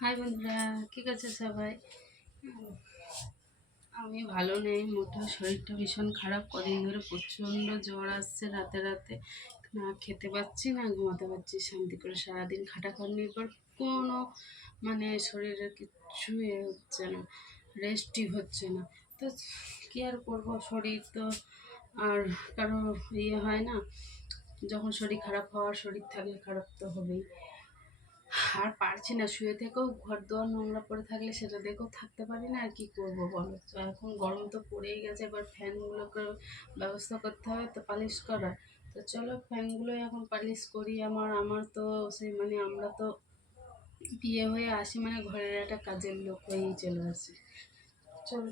High বন্ধুরা, কী করছে সবাই? আমি ভালো নেই মোটা শরীরটা ভীষণ খারাপ। কদিন ধরে প্রচণ্ড জ্বর আসছে রাতে রাতে। না, খেতে পাচ্ছি না, ঘুমাতে পারছি, শান্তি করে সারাদিন খাটাখাটনির পর কোনো মানে শরীরে কিচ্ছু এ হচ্ছে না, রেস্টই হচ্ছে না। তো কী আর করব, শরীর তো আর কারও ইয়ে হয় না। যখন শরীর খারাপ হওয়ার শরীর থাকলে খারাপ তো হবেই। আর পারছি না, শুয়ে থেকেও ঘর দোয়ার নোংরা পড়ে থাকলে সেটা দেখেও থাকতে পারি না, আর কি করব বলো? তো এখন গরম তো পড়েই গেছে, এবার ফ্যানগুলোকে ব্যবস্থা করতে হবে তো পালিশ করার। তো চলো ফ্যানগুলো এখন পালিশ করি, আমার আমার তো সেই মানে আমরা তো বিয়ে হয়ে আসি মানে ঘরের একটা কাজের লোক হয়েই চলে আসি। চলো।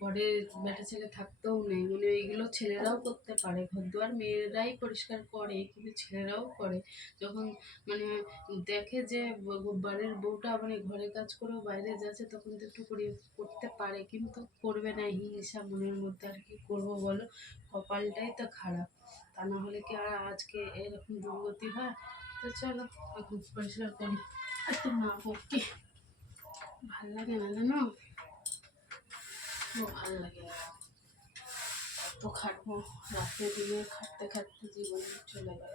ঘরে বেটা ছেলে থাকতেও নেই। মানে এইগুলো ছেলেরাও করতে পারে ঘর দুয়ার মেয়েরাই পরিষ্কার করে, কিন্তু ছেলেরাও করে। যখন মানে দেখে যে বাড়ির বউটা মানে ঘরে কাজ করেও বাইরে যাচ্ছে, তখন তো একটু করি করতে পারে, কিন্তু করবে না। হিংসা মনের মধ্যে আর কি করব বলো? কপালটাই তো খারাপ। তা না হলে কি আর আজকে এরকম দুর্গতি হয়? তো চলো পরিষ্কার করি। আর তো না পক্ষে ভালো লাগে না জানো? ভালো লাগে না। কত খাটবো, রাতে দিনে খাটতে খাটতে জীবন চলে গেল।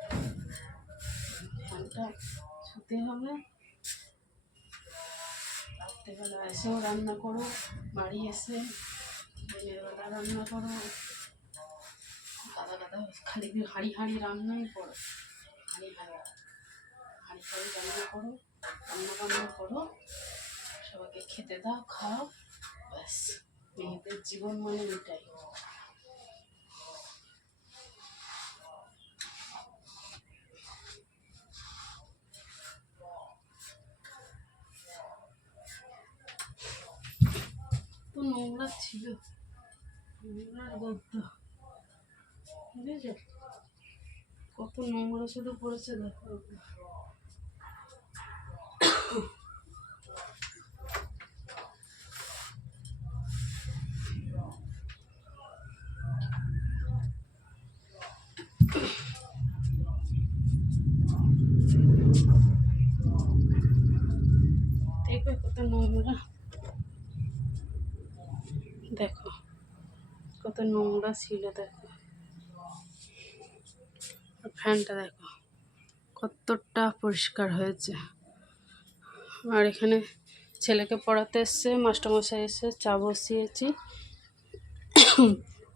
ফ্যানটা শুতে হবে। রাত্রেবেলা এসেও রান্না করো, বাড়ি এসে দিনের বেলা রান্না করো। গাদা গাদা খালি হাঁড়ি হাঁড়ি রান্নাই করো। হাঁড়ি হাঁড়ি হাঁড়ি হাঁড়ি রান্না করো, রান্না বান্না করো। সবাইকে খেতে দাও, খাও, ব্যাস। মেয়েদের জীবন মানে এটাই। তো নোংরা ছিল। নোংরার গদ্য বুঝেছ কত নোংরা শুধু পড়েছে, দেখো দেখবে কত নোংরা দেখো কত নোংরা ছিল, দেখো। ফ্যানটা দেখো, কতটা পরিষ্কার হয়েছে। আর এখানে ছেলেকে পড়াতে এসছে, মাস্টারমশাই এসে চা বসিয়েছি।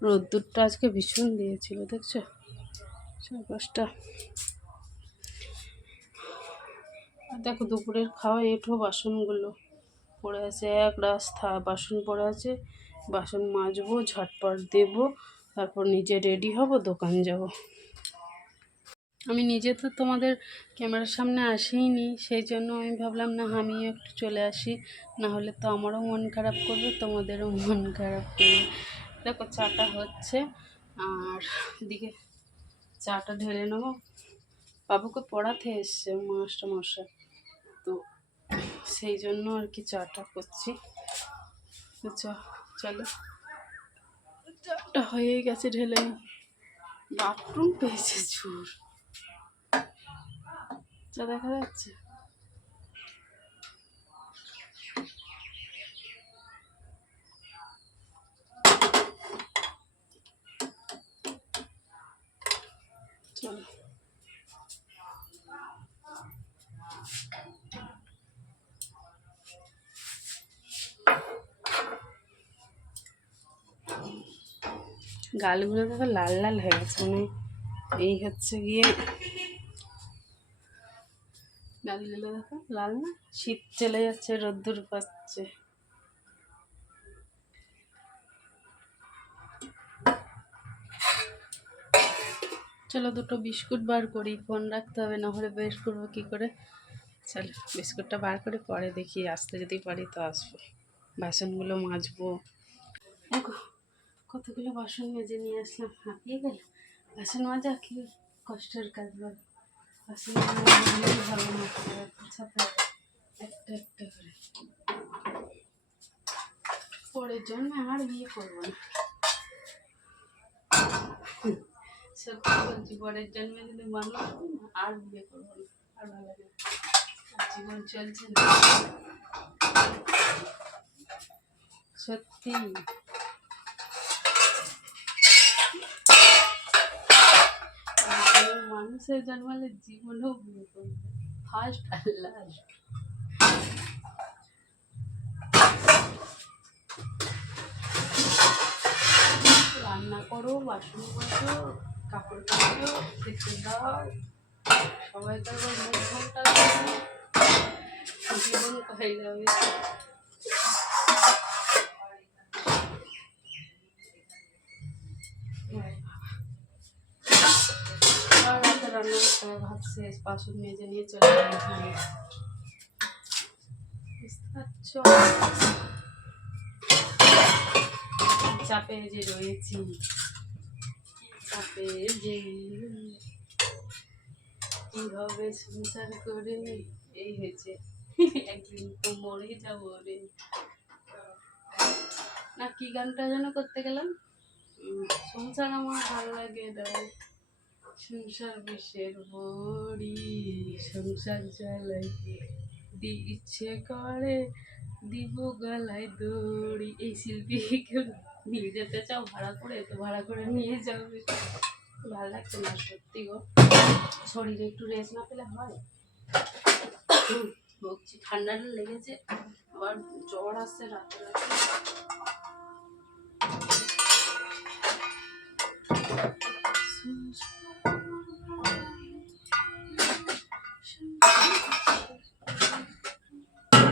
রোদ্দুরটা আজকে ভীষণ দিয়েছিল, দেখছ? চারপাশটা। দেখো, দুপুরের খাওয়া এঁঠো বাসনগুলো পড়ে আছে, এক রাস্তা বাসন পড়ে আছে। বাসন মাজবো, ঝটপট দেবো, তারপর নিজে রেডি হব, দোকান যাব। আমি নিজে তো তোমাদের ক্যামেরার সামনে আসিনি সেই জন্য আমি ভাবলাম, না, আমিও একটু চলে আসি। না হলে তো আমারও মন খারাপ করবে, তোমাদেরও মন খারাপ করবে। দেখো, চাটা হচ্ছে, আর এদিকে চাটা ঢেলে নেব। বাবুকে পড়াতে এসছে, মাস্টার মশাই। তো সেই জন্য আর কি চাটা করছি। চ- চলো। হয়ে গেছে ঢেলে। বাথরুম পেয়েছে ঝুর চা দেখা যাচ্ছে। চলো। গালগুলো দেখো লাল লাল হয়ে গেছে মানে এই হচ্ছে গিয়ে গালগুলো দেখো লাল না? শীত চলে যাচ্ছে, রোদ্দুর পাচ্ছে। চলো দুটো বিস্কুট বার করি, ফোন রাখতে হবে না হলে বের করব কী করে? চলো, বিস্কুটটা বার করে পরে দেখি, আসতে যদি পারি তো আসব। বাসনগুলো মাজবো। দেখো কতগুলো বাসন মেজে নিয়ে আসলাম, হাঁপিয়ে গেল বাসন মাজা কি কষ্টের কাজ বল? বাসন ভালো একটা একটা করে। পরের জন্য আর বিয়ে করব না। সত্যি বলছি, পরের জন্মে যদি মানুষ আর বিয়ে করব না। আর ভালো না। জীবন চলছে না। সত্যি। মানুষের জন্মালে জীবনেও করবে ফার্স্ট আর লাস্ট রান্না করো, বাসন মাজো, কাপড় কাটো খেতে দাও। সবাইকার মুখ ঘণ্টা জীবন হয়ে যাবে? রান্না ভাত শেষ বাসন মেজে নিয়ে চলে এখানে। চাপে যে রয়েছি, চাপে যে কীভাবে সংসার করে এই হয়েছে। একদিন তো মরে যাব রে। না, কি গানটা যেন করতে গেলাম? সংসার আমার ভালো লাগে রে সংসার বিষের বড়ি, সংসার জ্বালাই দি ইচ্ছে করে, দিব গলায় দড়ি। এই শিল্পী কেউ নিয়ে যেতে চাও, ভাড়া করে তো ভাড়া করে নিয়ে যাবে। ভালো লাগছে না সত্যি গো। শরীরে একটু রেস্ট না পেলে হয়। বকছি ঠান্ডাটা লেগেছে, আবার জ্বর আসছে রাতে রাতে। জল খাই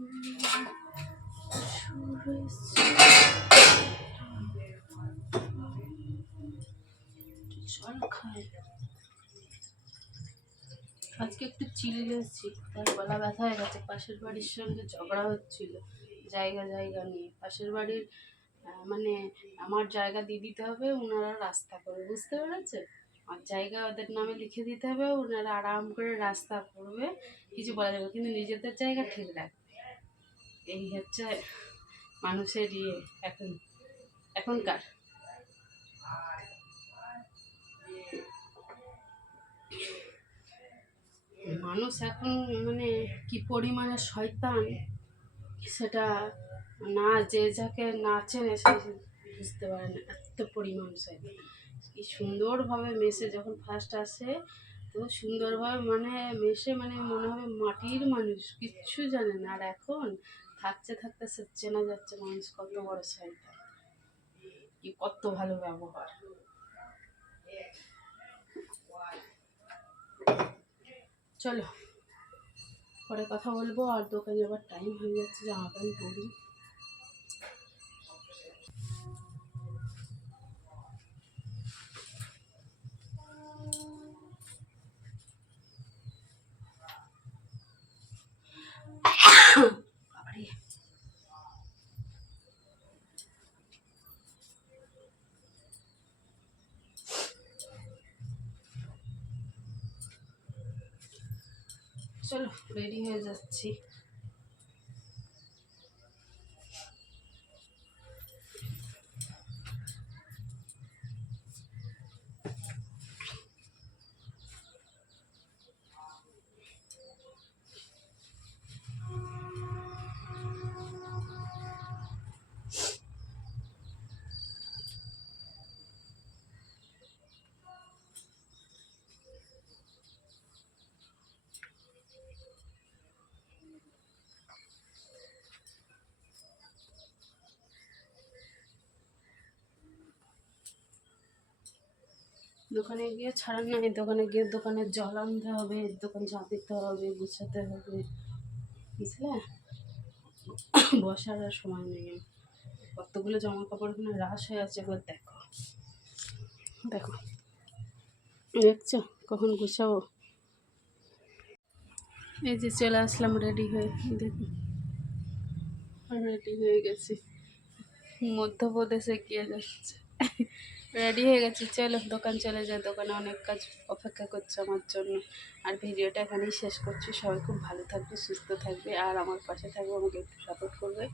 আজকে একটু চিল্লে এসেছি তার গলা ব্যথা হয়ে গেছে। পাশের বাড়ির সঙ্গে ঝগড়া হচ্ছিল। জায়গা জায়গা নিয়ে পাশের বাড়ির মানে আমার জায়গা দিয়ে দিতে হবে ওনারা রাস্তা করবে। বুঝতে পেরেছে আর জায়গা ওদের নামে লিখে দিতে হবে ওনারা আরাম করে রাস্তা করবে। কিছু বলা যাবে কিন্তু নিজেদের জায়গা ঠিক রাখবে। এই হচ্ছে মানুষের ইয়ে এখন, এখনকার। মানুষ এখন মানে কি পরিমাণে শয়তান, সেটা না যে যাকে না চেনে সে বুঝতে পারে না, এত পরিমাণ শয়তান। কি সুন্দরভাবে মেশে যখন ফার্স্ট আসে, তো সুন্দরভাবে মানে মেশে মানে মনে হবে মাটির মানুষ, কিচ্ছু জানে না। আর এখন থাকতে থাকতে সে চেনা যাচ্ছে মানুষ কত বড় শয়তান কি কত ভালো ব্যবহার। চলো, পরে কথা বলব, আর দোকানে আবার টাইম হয়ে যাচ্ছে জামা প্যান্ট পরি বাবারে চলো রেডি হয়ে যাচ্ছি। দোকানে গিয়ে ছাড়ার নাই, দোকানে গিয়ে দোকানে জল আনতে হবে, দোকান ঝাঁপ দিতে হবে, গুছাতে হবে। বুঝলে? বসার আর সময় নেই। কতগুলো জামা কাপড় ওখানে রাশ হয়ে আছে একবার দেখো। দেখো। দেখছ? কখন গুছাবো? এই যে চলে আসলাম রেডি হয়ে। দেখুন রেডি হয়ে গেছি। মধ্যপ্রদেশে গিয়ে যাচ্ছে। রেডি হয়ে গেছি। চলো, দোকান চলে যায় দোকানে অনেক কাজ অপেক্ষা করছে আমার জন্য। আর ভিডিওটা এখানেই শেষ করছি। সবাই খুব ভালো থাকবে, সুস্থ থাকবে। আর আমার পাশে থাকবে, আমাকে একটু সাপোর্ট করবে।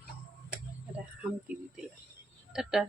এটা হামকি দিতে টাটা।